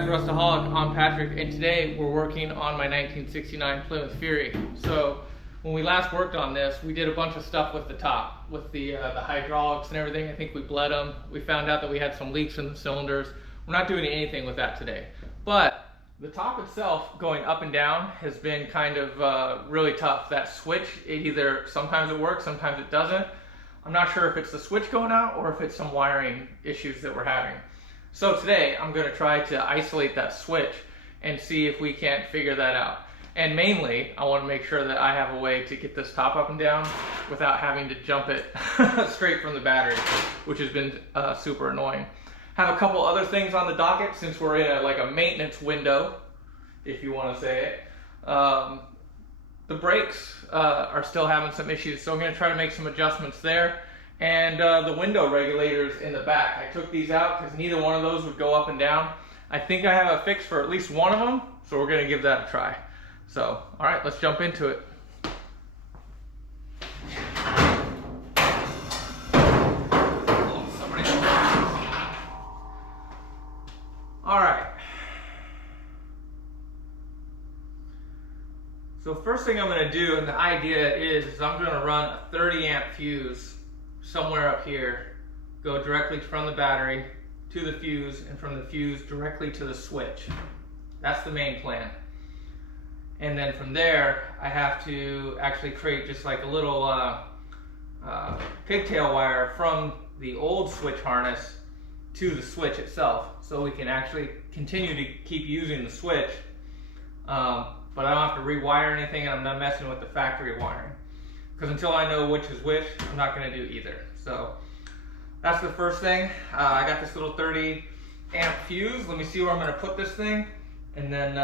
back to Rustaholic. I'm Patrick, and today we're working on my 1969 Plymouth Fury. So when we last worked on this, we did a bunch of stuff with the top, with the hydraulics and everything. I think we bled them. We found out that we had some leaks in the cylinders. We're not doing anything with that today. But the top itself, going up and down, has been kind of really tough. That switch, sometimes it works, sometimes it doesn't. I'm not sure if it's the switch going out or if it's some wiring issues that we're having. So today I'm going to try to isolate that switch and see if we can't figure that out. And mainly, I want to make sure that I have a way to get this top up and down without having to jump it straight from the battery, which has been super annoying. Have a couple other things on the docket since we're in like a maintenance window, if you want to say it. The brakes are still having some issues, so I'm going to try to make some adjustments there. And the window regulators in the back, I took these out because neither one of those would go up and down. I think I have a fix for at least one of them, so we're going to give that a try. So, all right, let's jump into it. All right. So first thing I'm going to do, and the idea is I'm going to run a 30 amp fuse somewhere up here, go directly from the battery to the fuse, and from the fuse directly to the switch. That's the main plan. And then from there, I have to actually create just like a little pigtail wire from the old switch harness to the switch itself, so we can actually continue to keep using the switch, but I don't have to rewire anything, and I'm not messing with the factory wiring. Because until I know which is which, I'm not going to do either. So that's the first thing. I got this little 30 amp fuse. Let me see where I'm going to put this thing. And then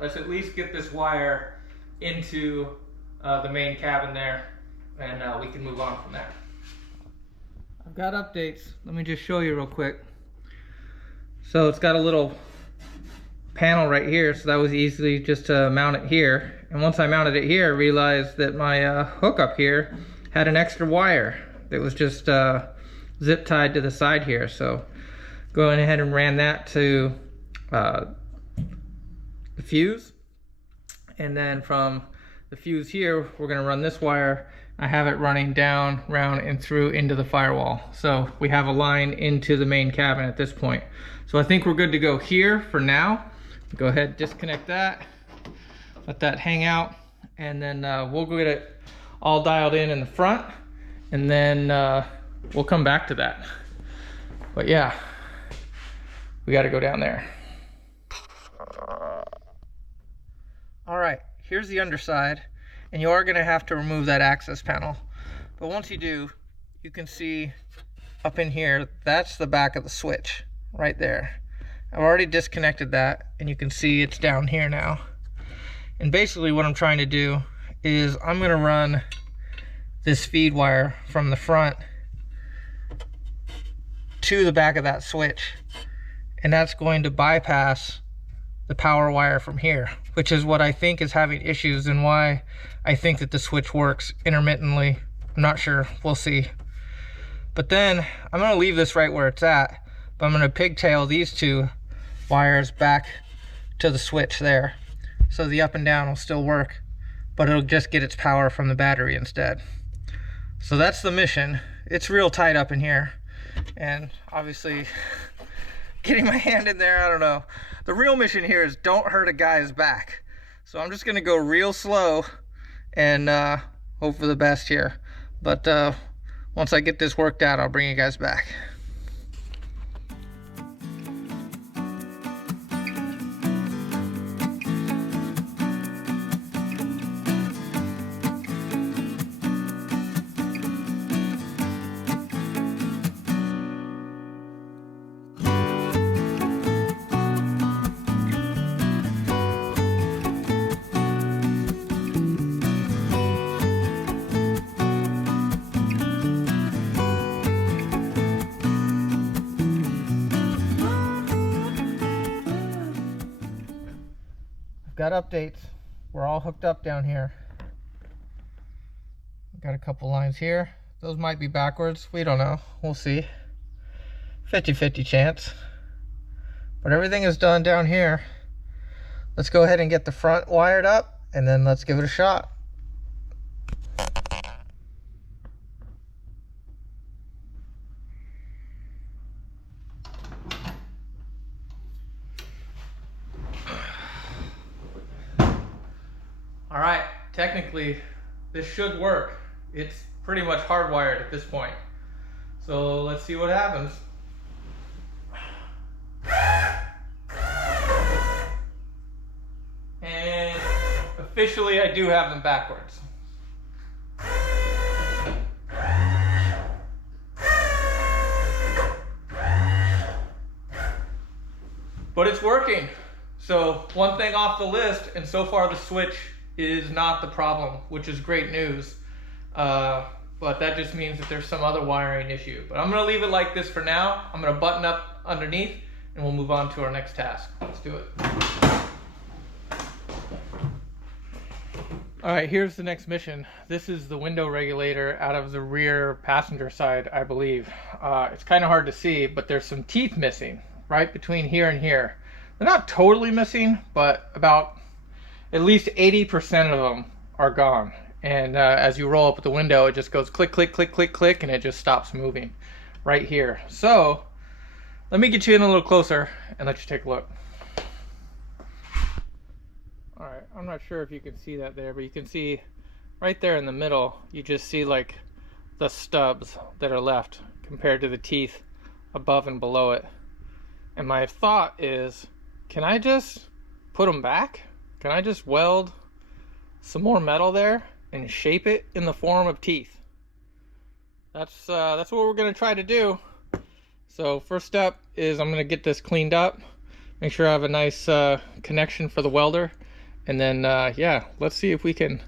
let's at least get this wire into the main cabin there, and we can move on from there. I've got updates. Let me just show you real quick. So it's got a little panel right here, so that was easily just to mount it here. And once I mounted it here, I realized that my hook up here had an extra wire that was just zip tied to the side here. So going ahead and ran that to the fuse, and then from the fuse here we're going to run this wire. I have it running down, round, and through into the firewall, so we have a line into the main cabin at this point. So I think we're good to go here for now. Go ahead, disconnect that, let that hang out, and then we'll get it all dialed in the front, and then we'll come back to that. But yeah, we got to go down there. All right, here's the underside, and you are going to have to remove that access panel. But once you do, you can see up in here, that's the back of the switch right there. I've already disconnected that, and you can see it's down here now. And basically what I'm trying to do is I'm going to run this feed wire from the front to the back of that switch, and that's going to bypass the power wire from here, which is what I think is having issues and why I think that the switch works intermittently. I'm not sure, we'll see. But then I'm going to leave this right where it's at, but I'm going to pigtail these two wires back to the switch there, so the up and down will still work, but it'll just get its power from the battery instead. So that's the mission. It's real tight up in here, and obviously getting my hand in there, I don't know. The real mission here is don't hurt a guy's back. So I'm just going to go real slow and hope for the best here. But once I get this worked out, I'll bring you guys back. Got updates. We're all hooked up down here. Got a couple lines here. Those might be backwards. We don't know. We'll see. 50-50 chance. But everything is done down here. Let's go ahead and get the front wired up, and then let's give it a shot. All right, technically this should work. It's pretty much hardwired at this point. So let's see what happens. And officially I do have them backwards. But it's working. So one thing off the list, and so far the switch is not the problem, which is great news. But that just means that there's some other wiring issue. But I'm gonna leave it like this for now. I'm gonna button up underneath and we'll move on to our next task. Let's do it. All right, here's the next mission. This is the window regulator out of the rear passenger side, I believe. It's kind of hard to see, but there's some teeth missing right between here and here. They're not totally missing, but about at least 80% of them are gone. And as you roll up the window, it just goes click, click, click, click, click, and it just stops moving right here. So let me get you in a little closer and let you take a look. All right, I'm not sure if you can see that there, but you can see right there in the middle, you just see like the stubs that are left compared to the teeth above and below it. And my thought is, can I just put them back? Can I just weld some more metal there and shape it in the form of teeth? That's what we're gonna try to do. So first step is I'm gonna get this cleaned up, make sure I have a nice connection for the welder, and then yeah, let's see if we can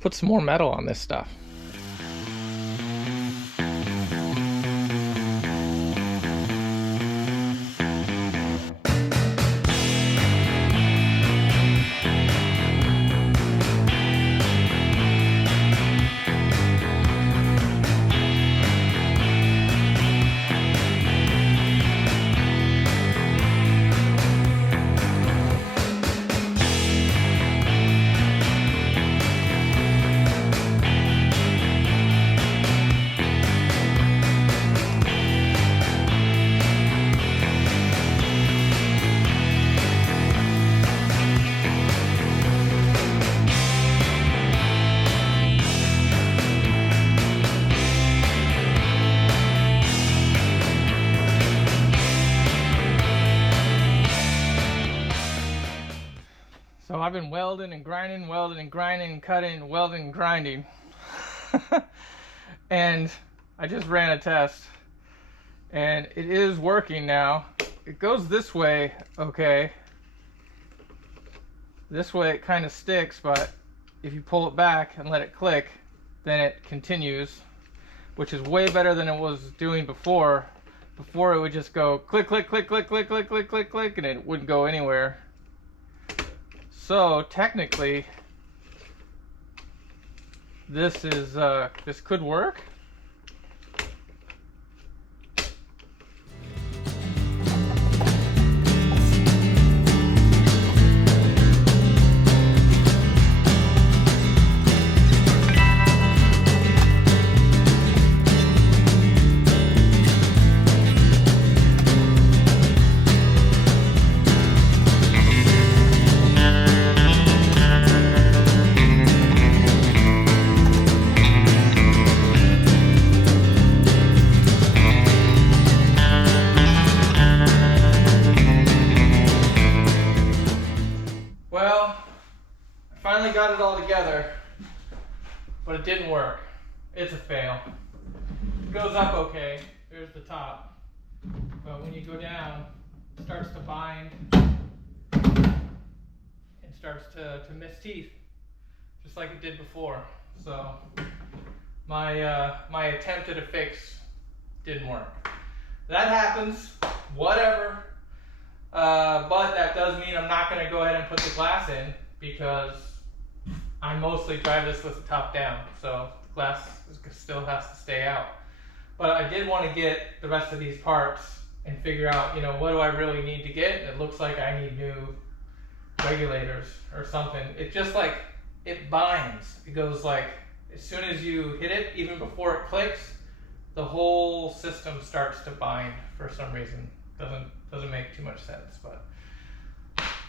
put some more metal on this stuff. So I've been welding and grinding, cutting, welding and grinding. And I just ran a test and it is working now. It goes this way, okay. This way it kind of sticks, but if you pull it back and let it click, then it continues, which is way better than it was doing before. Before it would just go click, click, click, click, click, click, click, click, click, and it wouldn't go anywhere. So technically, this could work. Got it all together, but it didn't work. It's a fail. It goes up okay. There's the top, but when you go down, it starts to bind and starts to miss teeth, just like it did before. So my attempt at a fix didn't work. That happens, whatever. But that does mean I'm not going to go ahead and put the glass in, because I mostly drive this with the top down, so glass still has to stay out. But I did want to get the rest of these parts and figure out, you know, what do I really need to get? It looks like I need new regulators or something. It just like, it binds. It goes like, as soon as you hit it, even before it clicks, the whole system starts to bind for some reason. Doesn't make too much sense, but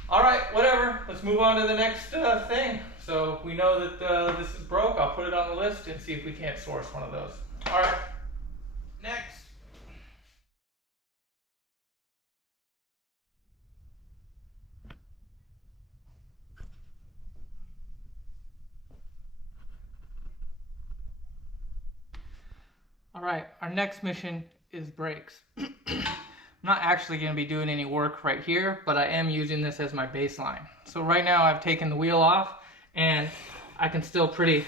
all right, whatever. Let's move on to the next thing. So we know that this is broke. I'll put it on the list and see if we can't source one of those. All right, next. All right, our next mission is brakes. I'm not actually going to be doing any work right here, but I am using this as my baseline. So right now I've taken the wheel off and I can still pretty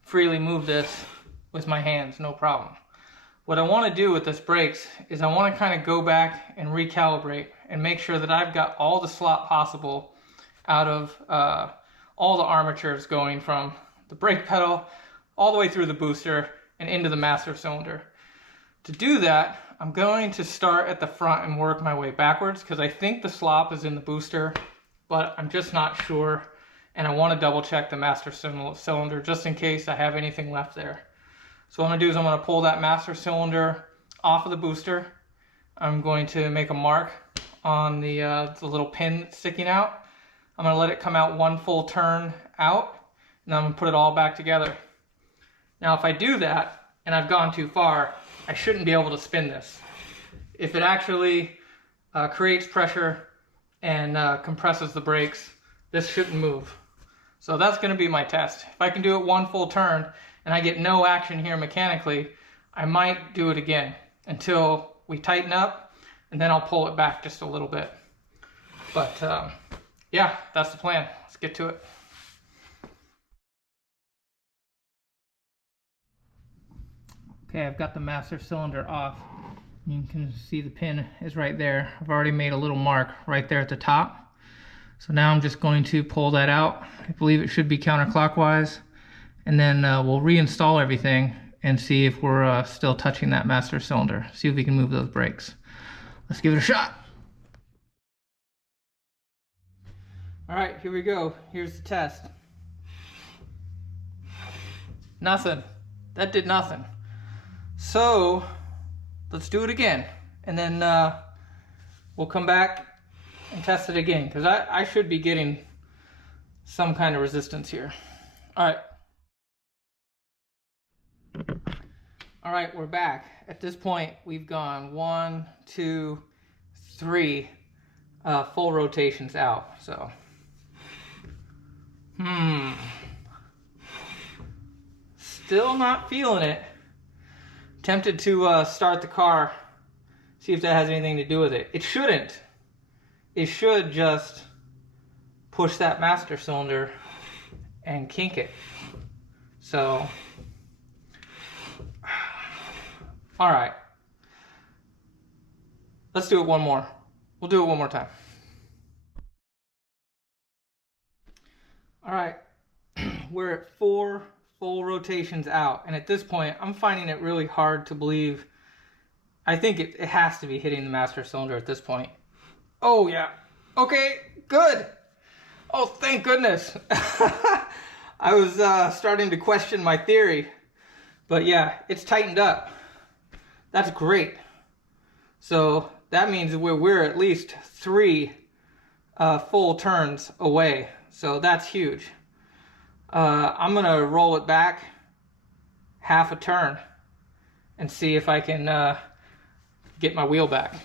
freely move this with my hands, no problem. What I want to do with this brakes is I want to kind of go back and recalibrate and make sure that I've got all the slop possible out of all the armatures going from the brake pedal all the way through the booster and into the master cylinder. To do that, I'm going to start at the front and work my way backwards because I think the slop is in the booster, but I'm just not sure. And I want to double check the master cylinder just in case I have anything left there. So what I'm going to do is I'm going to pull that master cylinder off of the booster. I'm going to make a mark on the little pin that's sticking out. I'm going to let it come out one full turn out, and I'm going to put it all back together. Now if I do that, and I've gone too far, I shouldn't be able to spin this. If it actually creates pressure and compresses the brakes, this shouldn't move. So that's going to be my test. If I can do it one full turn and I get no action here mechanically, I might do it again until we tighten up, and then I'll pull it back just a little bit. But yeah, that's the plan. Let's get to it. Okay, I've got the master cylinder off. You can see the pin is right there. I've already made a little mark right there at the top. So now I'm just going to pull that out. I believe it should be counterclockwise. And then we'll reinstall everything and see if we're still touching that master cylinder. See if we can move those brakes. Let's give it a shot. All right, here we go. Here's the test. Nothing. That did nothing. So let's do it again, and then we'll come back and test it again, because I should be getting some kind of resistance here. All right, we're back. At this point, we've gone 1, 2, 3 full rotations out. So, still not feeling it. Tempted to start the car, see if that has anything to do with it. It shouldn't. It should just push that master cylinder and kink it. So, all right. Let's do it one more. We'll do it one more time. All right. We're at 4 full rotations out, and at this point I'm finding it really hard to believe. I think it has to be hitting the master cylinder at this point. Oh yeah, okay, good. Oh, thank goodness. I was starting to question my theory, but yeah, it's tightened up. That's great. So that means we're at least 3 full turns away, so that's huge. I'm gonna roll it back half a turn and see if I can get my wheel back.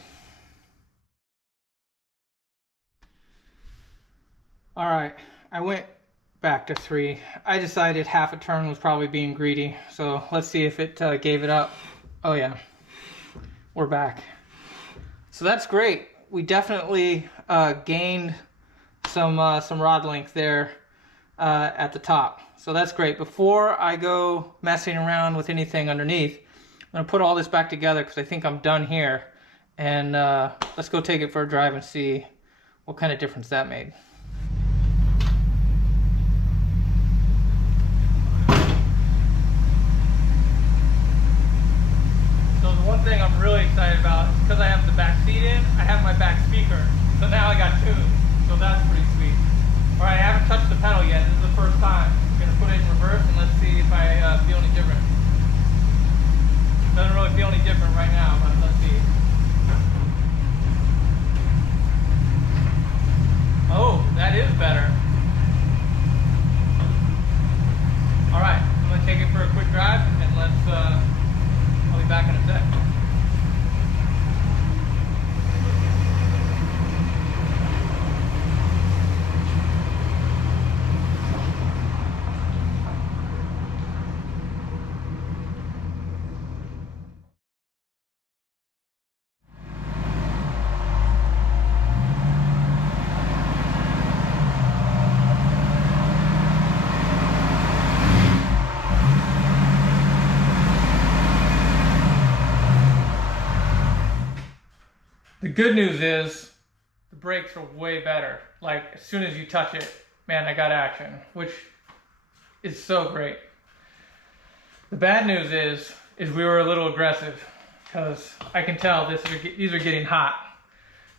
All right, I went back to 3. I decided half a turn was probably being greedy, so let's see if it gave it up. Oh yeah, we're back. So that's great. We definitely gained some rod length there at the top. So that's great. Before I go messing around with anything underneath, I'm going to put all this back together because I think I'm done here. And let's go take it for a drive and see what kind of difference that made. So the one thing I'm really excited about is because I have the back seat in, I have my back speaker. So now I got tunes. So that's pretty sweet. All right, I haven't touched the pedal yet. This is the first time. I'm gonna put it in reverse and let's see if I feel any different. Doesn't really feel any different right now, but let's see. Oh, that is better. All right, I'm gonna take it for a quick drive and I'll be back in a sec. The good news is the brakes are way better. Like as soon as you touch it, man, I got action, which is so great. The bad news is we were a little aggressive because I can tell these are getting hot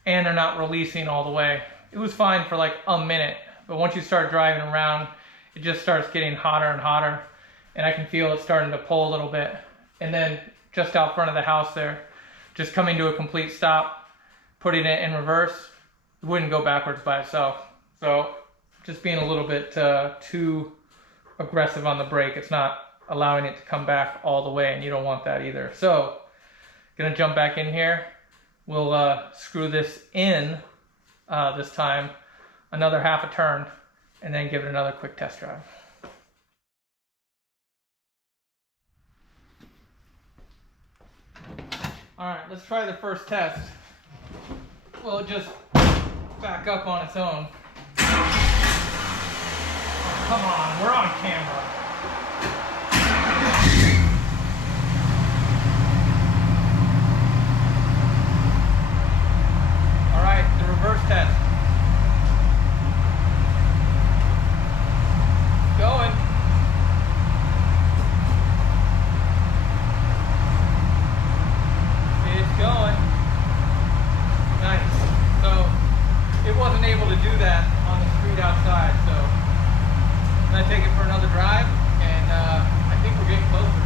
and they're not releasing all the way. It was fine for like a minute, but once you start driving around, it just starts getting hotter and hotter, and I can feel it starting to pull a little bit. And then just out front of the house there, just coming to a complete stop, putting it in reverse, it wouldn't go backwards by itself. So just being a little bit too aggressive on the brake, it's not allowing it to come back all the way, and you don't want that either. So gonna jump back in here. We'll screw this in this time, another half a turn, and then give it another quick test drive. All right, let's try the first test. Well, just back up on its own. Come on, we're on camera. All right, the reverse test. Going. It's going. Nice. So it wasn't able to do that on the street outside, so I'm gonna take it for another drive, and I think we're getting closer.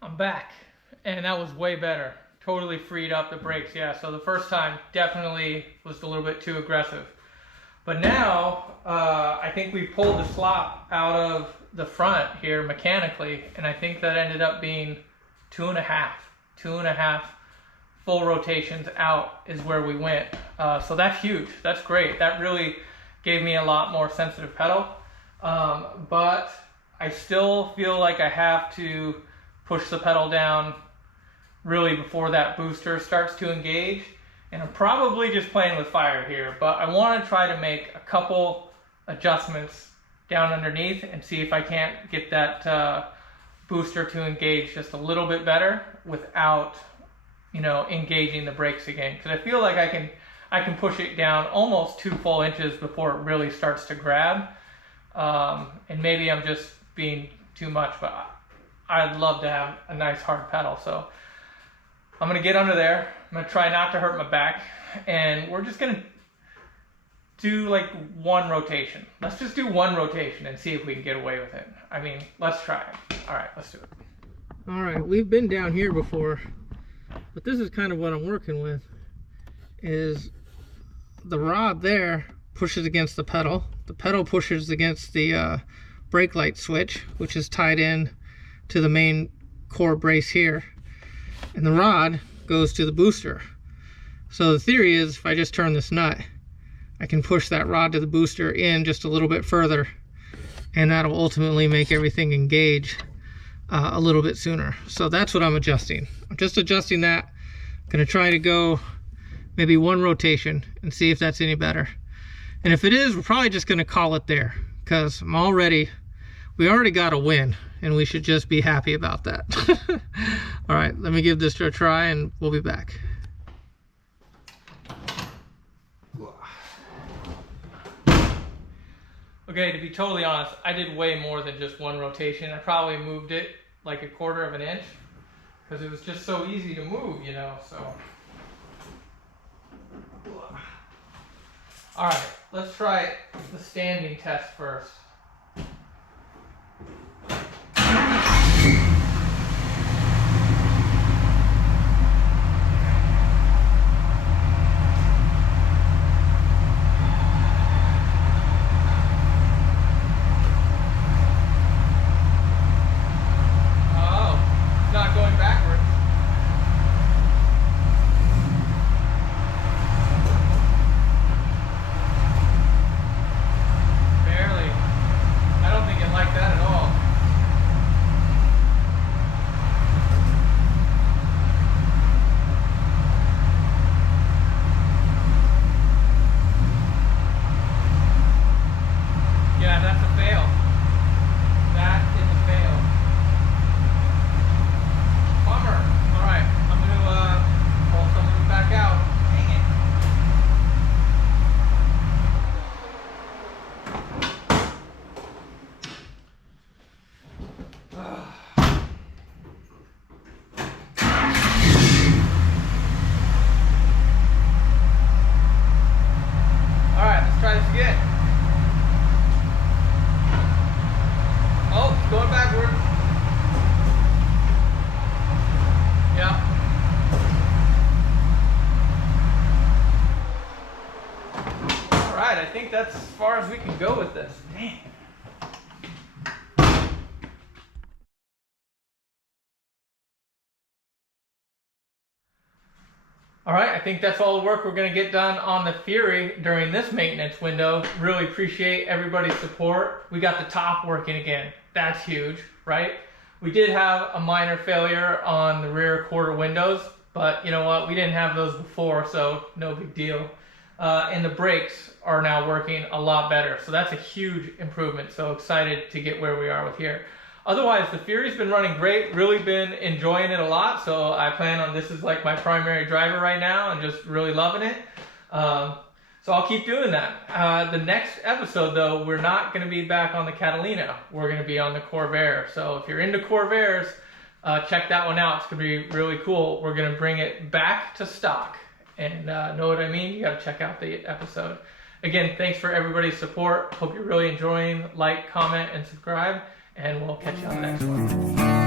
I'm back, and that was way better. Totally freed up the brakes. Yeah, so the first time definitely was a little bit too aggressive. But now, I think we pulled the slop out of the front here mechanically, and I think that ended up being two and a half full rotations out is where we went. So that's huge. That's great. That really gave me a lot more sensitive pedal. But I still feel like I have to push the pedal down really before that booster starts to engage. And I'm probably just playing with fire here, but I want to try to make a couple adjustments down underneath and see if I can't get that booster to engage just a little bit better without, you know, engaging the brakes again. Because I feel like I can push it down almost 2 full inches before it really starts to grab. And maybe I'm just being too much, but I'd love to have a nice hard pedal. So I'm gonna get under there. I'm gonna try not to hurt my back, and we're just gonna do like 1 rotation. Let's just do 1 rotation and see if we can get away with it. I mean, let's try it. All right, let's do it. All right, we've been down here before, but this is kind of what I'm working with. Is the rod there pushes against the pedal pushes against the brake light switch, which is tied in to the main core brace here, and the rod goes to the booster. So the theory is if I just turn this nut, I can push that rod to the booster in just a little bit further, and that'll ultimately make everything engage a little bit sooner. So that's what I'm adjusting. I'm just adjusting that. I'm gonna try to go maybe 1 rotation and see if that's any better. And if it is, we're probably just gonna call it there, because I'm already we already got a win, and we should just be happy about that. All right, let me give this a try, and we'll be back. Okay, to be totally honest, I did way more than just one rotation. I probably moved it like 1/4 of an inch because it was just so easy to move, you know, so. All right, let's try the standing test first. I think that's as far as we can go with this. Man. All right, I think that's all the work we're going to get done on the Fury during this maintenance window. Really appreciate everybody's support. We got the top working again. That's huge, right? We did have a minor failure on the rear quarter windows, but you know what? We didn't have those before, so no big deal. And the brakes are now working a lot better, so that's a huge improvement. So excited to get where we are with here. Otherwise, the Fury's been running great, really been enjoying it a lot, so I plan on this is like my primary driver right now and just really loving it. So I'll keep doing that. The next episode, though, we're not going to be back on the Catalina. We're going to be on the Corvair. So if you're into Corvairs, check that one out. It's going to be really cool. We're going to bring it back to stock. And know what I mean? You got to check out the episode. Again, thanks for everybody's support. Hope you're really enjoying. Like, comment, and subscribe. And we'll catch you on the next one.